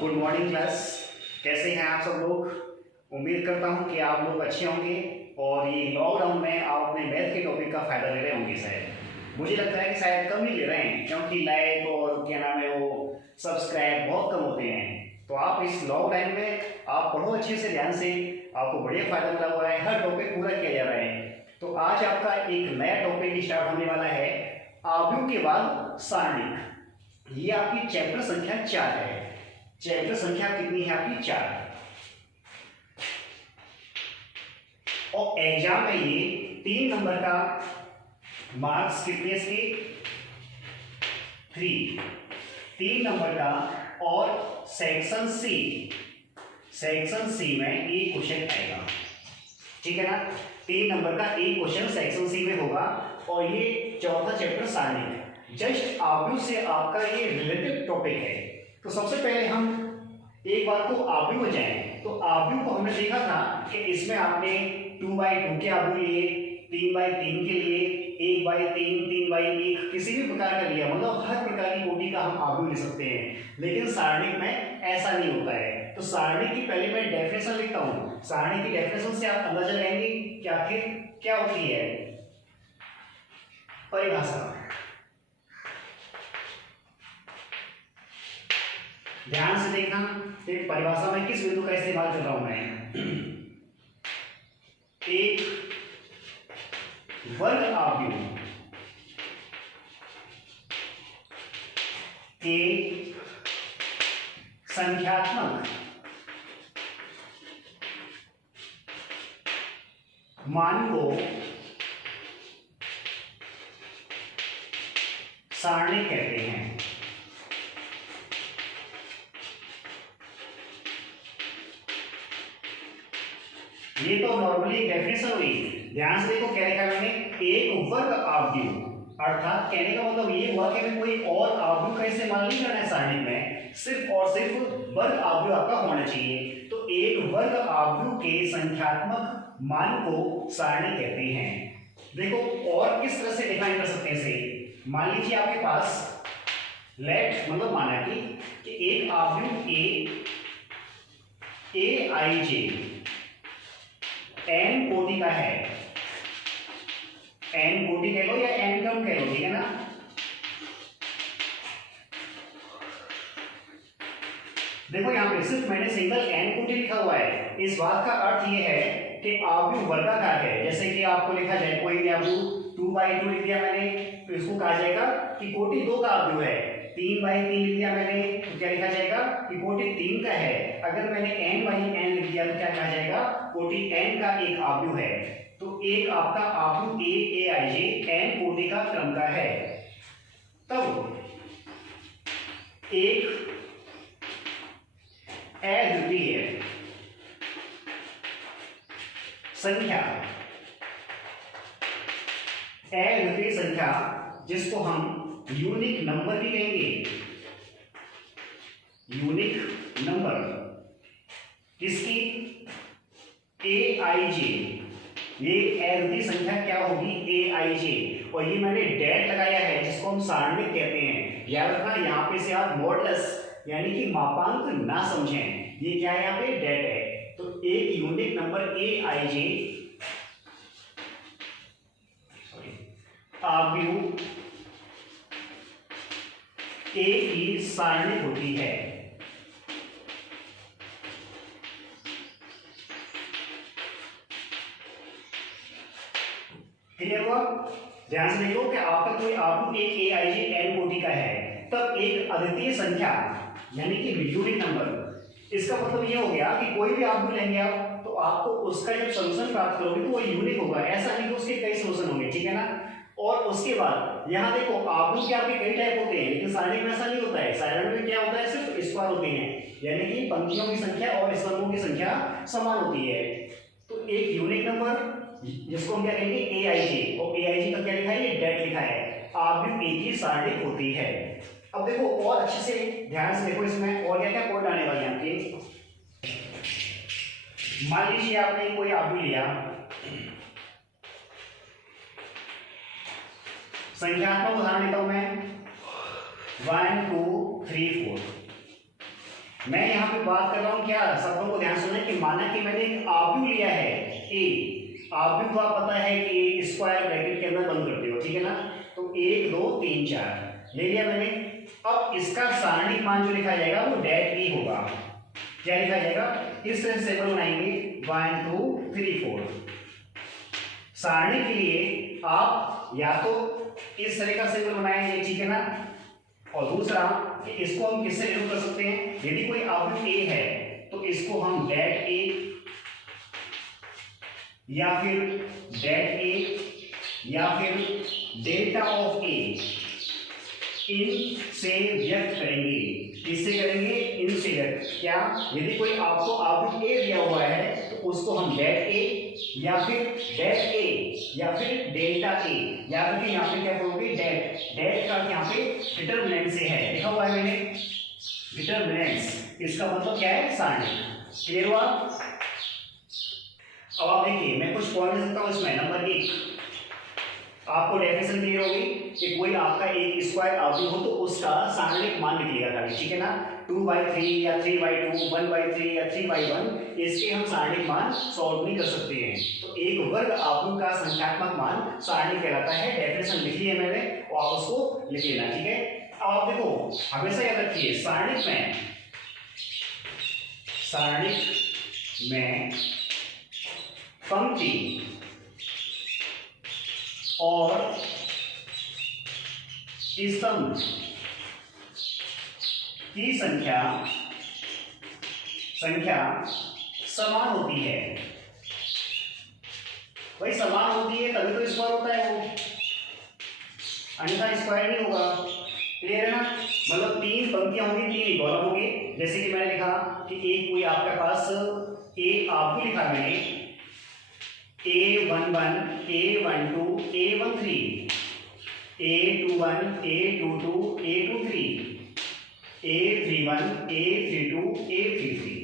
Good morning class. कैसे हैं आप सब लोग? उम्मीद करता हूं कि आप लोग अच्छे होंगे और ये लॉकडाउन में आप अपने मैथ के टॉपिक का फ़ायदा ले रहे होंगे। शायद मुझे लगता है कि शायद कम ही ले रहे हैं, क्योंकि लाइक और क्या नाम है वो सब्सक्राइब बहुत कम होते हैं। तो आप इस लॉकडाउन में आप पढ़ो अच्छे से, ध्यान से, आपको बढ़िया फ़ायदा मिला हुआ है, हर टॉपिक पूरा किया जा रहा है। तो आज आपका एक नया टॉपिक स्टार्ट होने वाला है, आव्यूह के बाद सारणिक। ये आपकी चैप्टर संख्या 4 है। चैप्टर संख्या कितनी है आपकी? 4। और एग्जाम में ये 3 नंबर का मार्क्स कितने इसके? 3 नंबर का। और सेक्शन सी में एक क्वेश्चन आएगा, ठीक है ना? 3 नंबर का एक क्वेश्चन सेक्शन सी में होगा। और ये चौथा चैप्टर सारणिक, जस्ट आव्यूह से आपका ये रिलेटेड टॉपिक है। तो सबसे पहले हम एक बार को आव्यूह में जाएं। तो आव्यूह को हमने देखा था कि इसमें आपने 2/2 के आव्यूह लिए, 3/3 के लिए, 1/3, 3/1, किसी भी प्रकार का लिया, मतलब हर प्रकार की कोटि का हम आव्यूह ले सकते हैं। लेकिन सारणिक में ऐसा नहीं होता है। तो सारणिक की पहले मैं डेफिनेशन लिखता हूं। सारणिक की डेफिनेशन से आप अंदाजा लगाएंगे कि आखिर क्या होती है परिभाषा। ध्यान से देखना, परिभाषा में किस बिंदु का इस्तेमाल कर रहा हूं मैं। एक वर्ग आव्यूह के संख्यात्मक मान को सारणिक कहते हैं। ये तो नॉर्मली डेफिनेशन हुई। ध्यान से देखो क्या लिखा मैंने, एक वर्ग आव्यूह, अर्थात कहने का मतलब ये हुआ कि हमें कोई और आव्यूह का इस्तेमाल नहीं करना है सारणिक में, सिर्फ और सिर्फ वर्ग आव्यूह आपका होना चाहिए। तो एक वर्ग आव्यूह के संख्यात्मक मान को सारणिक कहते हैं। देखो और किस तरह से डिफाइन कर सकते हैं इसे। मान लीजिए आपके पास लेट मतलब माना कि एक आव्यूह ए आई जे n कोटि का है। n कोटि कह लो या n क्रम कह लो, ठीक है ना? देखो यहां पे सिर्फ मैंने सिंगल n कोटि लिखा हुआ है। इस बात का अर्थ यह है कि आव्यूह वर्गाकार है। जैसे कि आपको लिखा जाए कोई भी आव्यूह 2/2 लिख दिया मैंने, तो इसको कहा जाएगा कि कोटि 2 का आव्यूह है। 3/3 लिख दिया मैंने, तो क्या लिखा जाएगा कि कोटि 3 का है। अगर मैंने n/n लिख दिया तो क्या कहा जाएगा? कोटि n का एक आव्यूह है। तो एक आपका आव्यूह ए आई जे n कोटि का क्रम का है। तब एक अद्वितीय संख्या जिसको हम यूनिक नंबर भी कहेंगे। यूनिक नंबर किसकी? ए आई जे। ये अद्वितीय संख्या क्या होगी? ए आई जे। और ये मैंने डेट लगाया है जिसको हम सारणिक कहते हैं। याद रखना, यहां पे से आप मॉडुलस यानी कि मापांक ना समझें। ये क्या है? यहाँ पे डेट है। तो एक यूनिक नंबर ए आई जे आव्यूह ए की सारणिक होती है। क्लियर हुआ? ध्यान से देखो कि आपका कोई आव्यूह एक ए आई जे n कोटि का है, तब एक अद्वितीय संख्या यानी कि यूनिक नंबर। इसका मतलब ये हो गया कि कोई भी आव्यूह लेंगे आप तो आपको उसका जब सॉल्यूशन प्राप्त करोगे तो वो यूनिक होगा। ऐसा नहीं कि उसके कई सॉल्यूशन होंगे, ठीक है ना? और उसके बाद यहां देखो आव्यूह के आपके कई टाइप होते हैं, लेकिन सारणिक में ऐसा नहीं होता है। सारणिक में क्या होता है? सिर्फ स्क्वायर होते हैं, यानी कि पंक्तियों की संख्या और स्तंभों की संख्या समान होती है। तो एक यूनिक नंबर जिसको हम क्या कहेंगे? ए आई जे। और ए आई जे का क्या लिखा है? ये डेट लिखा है। आव्यूह ए की सारणिक होती है। अब देखो और अच्छे से ध्यान से देखो, इसमें और क्या क्या पॉइंट आने वाले हैं आपके। मान लीजिए आपने कोई आव्यूह लिया, संख्यात्मक उदाहरण लेता हूं मैं 1 2 3 4। मैं यहाँ पे बात कर रहा हूँ क्या, शब्दों को ध्यान सुनना कि माना कि मैंने एक आव्यूह लिया है ए, आव्यूह को आप पता है कि ए स्क्वायर ब्रैकेट के अंदर बंद करते हो, ठीक है ना। तो 1 2 3 4 ले लिया मैंने। अब इसका सारणिक मान जो लिखा जाएगा वो डेट ए होगा। क्या लिखा जाएगा, इस तरह से बनाएंगे 1 2 3 4। सारणी के लिए आप या तो इस तरह का सिंबल बनाएंगे, ठीक है ना। और दूसरा कि इसको हम किससे डिनोट कर सकते हैं, यदि कोई आव्यूह ए है तो इसको हम डेट ए या फिर डेट ए या फिर डेल्टा ऑफ ए इन से व्यक्त करेंगे। किससे करेंगे, इन से व्यक्त। क्या, यदि कोई आपको आव्यूह ए दिया हुआ है तो उसको हम डेट ए या फिर डेट ए या फिर डेल्टा ए, याद रखिए यहाँ पे क्या बोलोगे, डेट। डेट का यहाँ पे डिटरमिनेंट से है, लिखा हुआ है मैंने डिटरमिनेंट्स, इसका मतलब क्या है, सारणी। क्लियर हुआ। अब आप देखिए मैं कुछ पॉइंट दे सकता हूँ इसमें। नंबर 1, आपको डेफिनेशन क्लियर होगी कि कोई आपका एक स्क्वायर आव्यूह हो तो उसका सारणिक मान निकलेगा खाली, ठीक है ना। 2/3 या 3/2, 1/3 या 3/1, इसके हम सारणिक मान सॉल्व नहीं कर सकते हैं। तो एक वर्ग आव्यूह का संख्यात्मक मान सारणी कहलाता है। डेफिनेशन लिखी है मैंने और आप उसको लिख लेना, ठीक है। अब आप देखो हमेशा याद रखिए सारणिक में पंक्ति और स्तंभ की संख्या समान होती है। भाई समान होती है तभी तो स्क्वायर होता है वो, अन्यथा स्क्वायर नहीं होगा। क्लियर है ना। मतलब 3 पंक्तियां होंगी, 3 कॉलम होंगे। जैसे कि मैंने लिखा कि एक कोई आपके पास एक आव्यूह लिखा मैंने A11 A12 A13 A21 A22 A23 A31 A32 A33।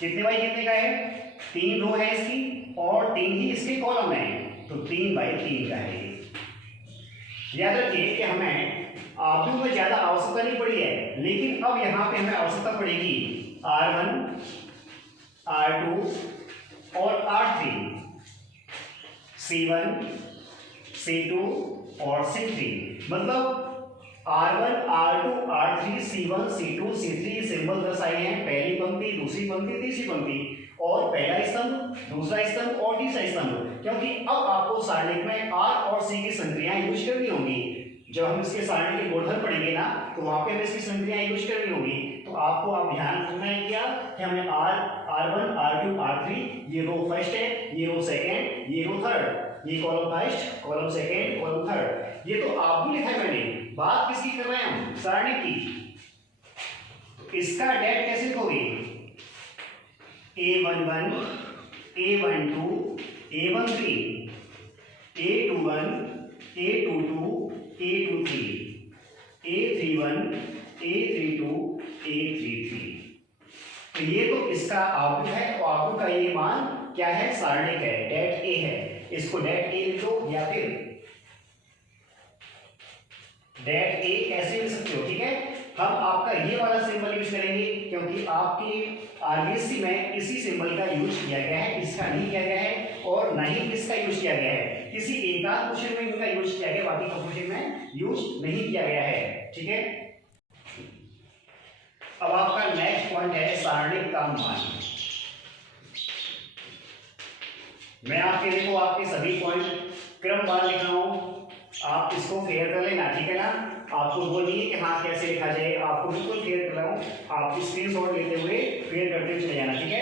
कितने बाई कितने का है, 3 रो है इसकी और 3 ही इसके कॉलम है, तो 3/3 का है। याद रखिए कि हमें आव्यूह में ज्यादा आवश्यकता नहीं पड़ी है, लेकिन अब यहाँ पे हमें आवश्यकता पड़ेगी R1 R2 और R3, C1 C2 और C3। मतलब R1 R2 R3 C1 C2 C3 symbol दर्शाए हैं, पहली पंक्ति, दूसरी पंक्ति, तीसरी पंक्ति, और पहला स्तंभ, दूसरा स्तंभ और तीसरा स्तंभ। क्योंकि अब आपको सारणिक में R और C की संक्रियाएं यूज करनी होंगी। जब हम इसके सारणी के गुणधर्म पढ़ेंगे ना तो वहां पे हमें इसकी संक्रियाएं यूज करनी होगी। तो आपको आप ध्यान रखना है क्या कि हमें R1 R2 R3 ये रो फर्स्ट है, ये रो सेकंड, ये रो थर्ड, ये column first, column second, column third. ये तो आप भी लिखा है मैंने, बात किसकी कर रहे हैं हम, सारणी की। तो इसका डेट कैसे लिखोगे, A11 A12 A13 A21 A22 A23 A31 A32 A33। तो ये तो इसका आव्यूह है, तो आव्यूह का ये मान क्या है, सारणिक है, डेट ए है। इसको डेट ए लिख दो या फिर डेट ए ऐसे लिख सकते हो, ठीक है। हम आपका ये वाला सिंबल यूज करेंगे क्योंकि आपकी आरबीएससी में इसी सिंबल का यूज किया गया है, इसका नहीं किया गया है और ना ही इसका यूज किया गया है। किसी एक आध क्वेश्चन में इनका यूज किया गया, बाकी क्वेश्चन में यूज नहीं किया गया है, ठीक है। अब आपका नेक्स्ट पॉइंट है सारणिक का मान। मैं आपके देखो आपके सभी पॉइंट क्रमवार लिख रहा हूं, आप इसको फेयर कर लेना, ठीक है ना। आपको वो नहीं है कि हाँ कैसे लिखा जाए, आपको बिल्कुल फेयर कर रहा हूं, आप स्क्रीनशॉट लेते हुए फेयर करते चले जाना, ठीक है।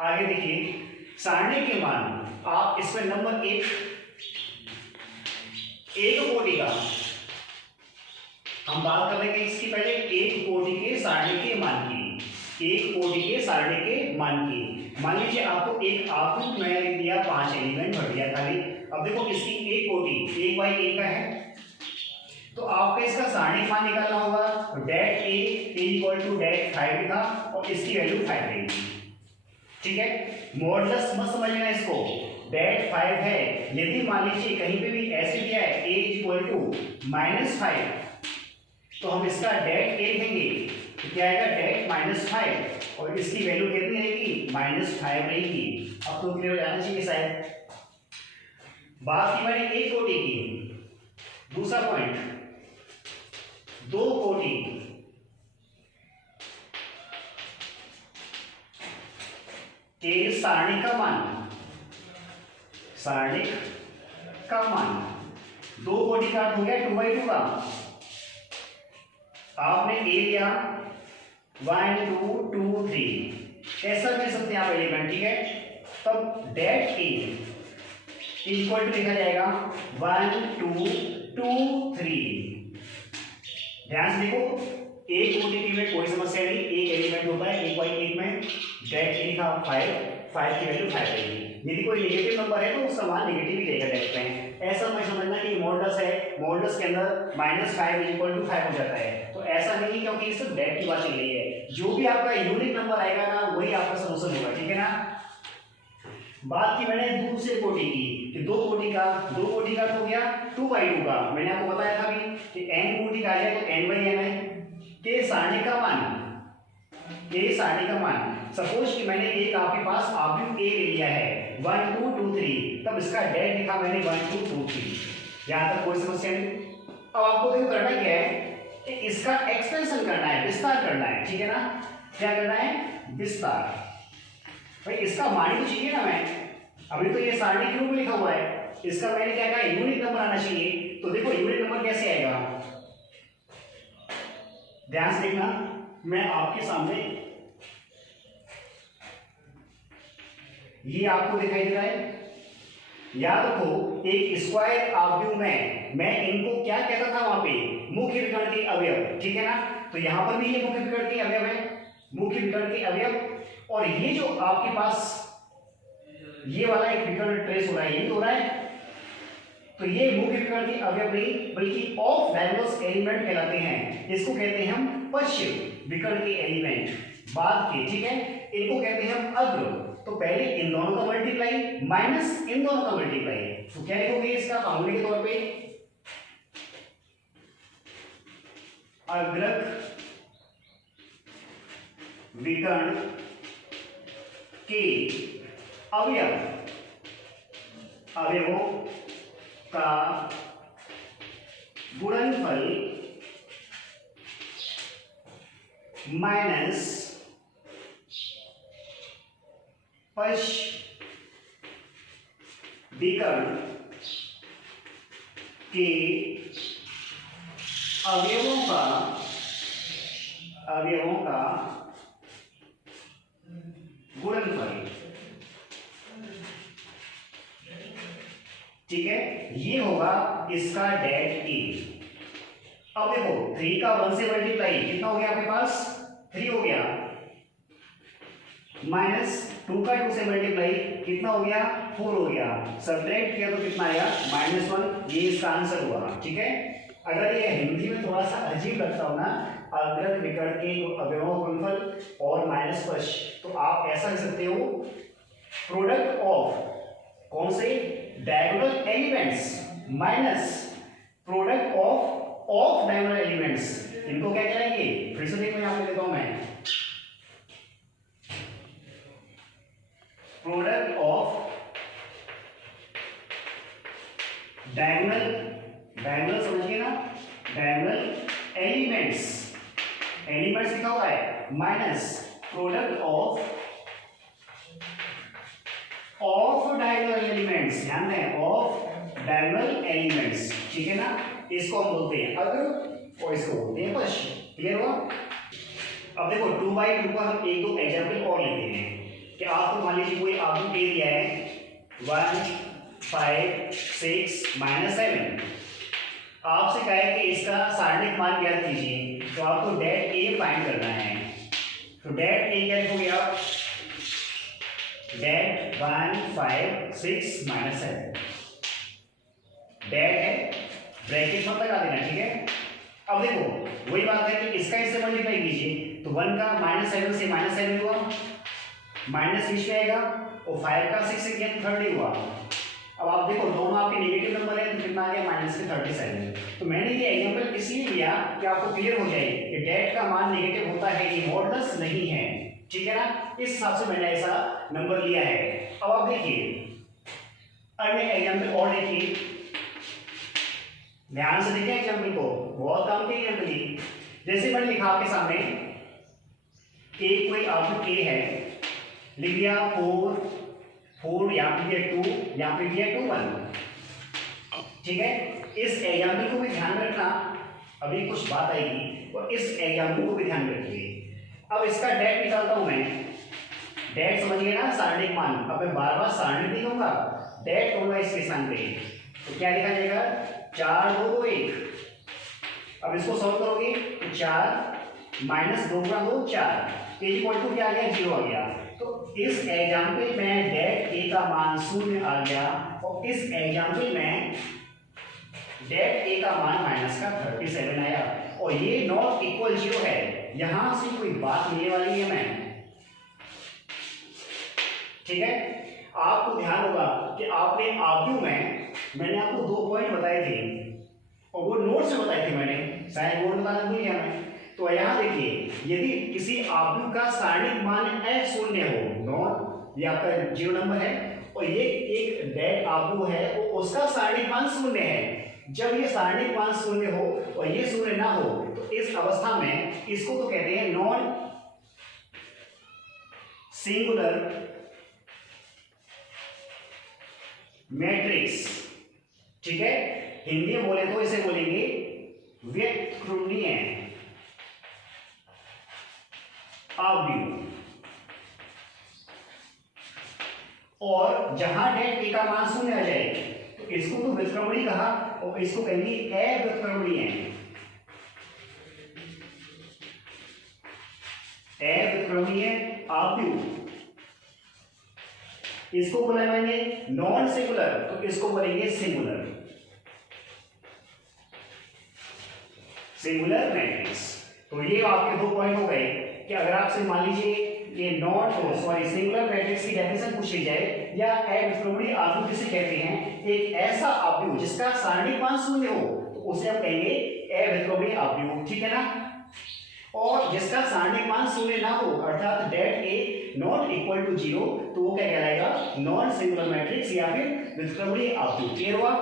आगे देखिए सारणी के मान, आप इसमें नंबर एक कोटि का हम बात करेंगे। इसकी पहले एक कोटि के सारणी के मान की, एक कोटि के सारणी के मान की। मान लीजिए आपको एक आव्यूह मैंने दिया 5 एलिमेंट भर दिया खाली। अब देखो इसकी एक कोटि 1/1 का है, तो आपको इसका सारणिक मान निकालना होगा। तो det A equal to det 5 लिखा और इसकी वैल्यू 5 रहेगी, ठीक है। मॉडुलस मत समझना इसको, डेट 5 है। यदि मान लीजिए कहीं पे भी ऐसे दिया है a इक्वल टू -5, तो हम इसका डेट ए लिखेंगे। तो -5 और इसकी वैल्यू कितनी रहेगी, -5 रहेगी। अब तो क्लियर हो जाना चाहिए शायद। बात की मैंने एक कोटि की। दूसरा पॉइंट, दो कोटि के सारणिक का मान, सारणिक का मान, दो कोटि का अर्थ हो गया 2/2 का। आपने ए लिया 1 2 2 3, ऐसा कह सकते हैं आप एलिमेंट, ठीक है। तब डेट ए इक्वल टू लिखा जाएगा 1 2 2 3। ध्यान से देखो, एक कोटि में कोई समस्या नहीं, एक एलिमेंट होता है 1/1 में। डेट ए लिखा 5 की वैल्यू 5 रहेगी। यदि कोई नेगेटिव नंबर है तो उसका मान नेगेटिव ही रहेगा डेट में। ऐसा मैं समझना कि मॉडुलस है, मॉडुलस के अंदर -5 = 5 हो जाता है, तो ऐसा नहीं, क्योंकि ये सिर्फ डेट की बात चल रही है। जो भी आपका यूनिक नंबर आएगा ना, वही आपका सॉल्यूशन होगा, ठीक है ना। बात की मैंने दूसरे कोटि की कि दो कोटि का हो गया 2/2 का। मैंने आपको बताया था कि n कोटि का आ जाए तो n/n है। के सारणिक का मान, सपोज कि मैंने एक आपके पास आव्यूह ए ले लिया है 1 2 2 3, तब इसका डेट लिखा मैंने 1 2 2 3। यहां तक कोई समस्या नहीं। अब आपको देखो करना क्या है कि इसका एक्सपेंशन करना है, विस्तार करना है, ठीक है ना। क्या करना है, विस्तार। भाई इसका मान ही तो चाहिए ना, मैं अभी तो ये सारणी के रूप में लिखा हुआ है, इसका मैंने क्या कहा, यूनिट नंबर आना चाहिए। तो देखो यूनिट नंबर कैसे आएगा, ध्यान से देखना। मैं आपके सामने ये आपको दिखाई दे रहा है, याद रखो एक स्क्वायर आव्यूह में मैं इनको क्या कहता था वहां पे, मुख्य विकर्ण के अवयव, ठीक है ना। तो यहां पर भी ये मुख्य विकर्ण के अवयव है, मुख्य विकर्ण के अवयव। और ये जो आपके पास ये वाला एक विकर्ण ट्रेस हो रहा है, ये भी हो रहा है, तो ये मुख्य विकर्ण के अवयव नहीं बल्कि ऑफ डायगोनल एलिमेंट कहलाते हैं। इसको कहते हैं हम पश्चिम विकर्ण के एलिमेंट, बाद के, ठीक है। इनको कहते हैं हम अग्र। तो पहले इन दोनों का मल्टीप्लाई माइनस इन दोनों का मल्टीप्लाई, तो क्या लिखोगे इसका फॉर्मूले के तौर पे, अग्रक विकर्ण के अवयवों का गुणनफल माइनस पश्च विकर्ण के अवयवों का गुणनफल, ठीक है। ये होगा इसका डेट ए। अब देखो 3 का 1 से मल्टीप्लाई कितना हो गया आपके पास, 3 हो गया, माइनस 2 का 2 से मल्टीप्लाई कितना हो गया, 4 हो गया। सब्ट्रैक्ट किया तो कितना आया, -1। ये इसका आंसर हुआ, ठीक है। अगर ये हिंदी में थोड़ा सा अजीब लगता हो ना, अग्रक विकर्ण के अवयवों का गुणनफल और माइनस पश्च, तो आप ऐसा लिख सकते हो, प्रोडक्ट ऑफ कौन से, diagonal elements minus product of diagonal elements. इनको क्या कहेंगे, फिर से देखो यहां पे देता हूं मैं, प्रोडक्ट ऑफ डायगोनल समझिए ना, डायगोनल एलिमेंट्स लिखा हुआ है, minus product of diagonal elements, ध्यान दें, ऑफ डायगोनल एलिमेंट्स, ठीक है ना। इसको हम बोलते हैं अग्र और इसको बोलते हैं पश्च। क्लियर हुआ। अब देखो 2/2 का हम एक दो एग्जांपल और लेते हैं कि आपको मान लीजिए कोई आव्यूह ए दिया है 1 5 6 -7, आपसे कहा है कि इसका सारणिक मान ज्ञात कीजिए, तो आपको डेट ए फाइंड करना है। तो डेट ए क्या लिखोगे आप, डेट 1 5 6 -7, डेट है, ब्रैकेट में लगा देना, ठीक है। अब देखो वही बात है कि इसका इससे मल्टीप्लाई कीजिए, तो 1 का -7 से -7 हुआ, माइनस बीच में आएगा, और 5 का 6 से किया तो 30 हुआ। अब आप देखो दोनों आपके नेगेटिव नंबर है तो कितना आ गया -37। तो मैंने ये एग्जांपल इसलिए लिया कि आपको क्लियर हो जाए कि डेट का मान नेगेटिव होता है, ये मॉडुलस नहीं है, ठीक है ना। इस हिसाब से मैंने ऐसा नंबर लिया है। अब आप देखिए अन्य एग्जांपल और देखिए, ध्यान से देखिए एग्जांपल को, बहुत काम के एग्जांपल ही। जैसे मैंने लिखा आपके सामने ए, कोई आउटपुट ए है, लिख दिया 4 यहाँ पे दिया 2, यहाँ पे दिया 2 1, ठीक है। इस एग्जांपल को भी ध्यान में रखना, अभी कुछ बात आएगी और इस एग्जांपल को भी ध्यान में रखिए। अब इसका डेट निकालता हूं मैं, डेट समझ गए ना, सारणिक मान। अब मैं बार बार सारणिक नहीं लूंगा, डेट होगा इसके स्थान पे, तो क्या लिखा जाएगा 4 2 2 1। अब इसको सॉल्व करोगे तो 4 -2 × 2 4 इक्वल टू क्या आ गया 0 आ गया। तो इस एग्जांपल में डेट ए का मान 0 आ गया और इस एग्जांपल में डेट ए का मान -37 आया और ये नॉट इक्वल 0 है। यहां से कोई बात मिलने वाली है मैं, ठीक है। आपको ध्यान होगा कि आपने आर्ग्यू में मैंने आपको 2 पॉइंट बताए थे और वो नोट से बताए थे मैंने, शायद बोर्ड बताना भूल गया मैं। तो यहां देखिए, यदि किसी आर्ग्यू का सारणिक मान अशून्य हो, नॉन ये आपका 0 नंबर है और ये एक डेड आर्ग्यू है, उसका सारणिक मान 0 है। जब ये सारणिक मान 0 हो और ये 0 ना हो तो इस अवस्था में इसको तो कहते हैं नॉन सिंगुलर मैट्रिक्स, ठीक है। हिंदी में बोले तो इसे बोलेंगे व्युत्क्रमणीय आव्यूह। और जहां डेट ए का मान 0 आ जाए तो इसको तो व्युत्क्रमणीय कहा और इसको कहेंगे अव्युत्क्रमणीय। अव्युत्क्रमणीय आव्यूह, इसको बोला मैंने नॉन सिंगुलर, तो इसको बोलेंगे सिंगुलर, सिंगुलर मैट्रिक्स। तो ये आपके 2 पॉइंट हो गए कि अगर आपसे मान लीजिए ये सिंगुलर मैट्रिक्स की डेफिनेशन पूछ ली जाए या अव्युत्क्रमणीय आव्यूह किसे कहते हैं, एक ऐसा आव्यूह जिसका सारणिक मान 0 हो तो उसे हम कहेंगे अव्युत्क्रमणीय आव्यूह, ठीक है ना। और जिसका सारणिक मान 0 ना हो अर्थात det A not equal to 0 तो वो क्या कहलाएगा, नॉन सिंगुलर मैट्रिक्स या फिर व्युत्क्रमणीय आव्यूह। क्लियर हुआ।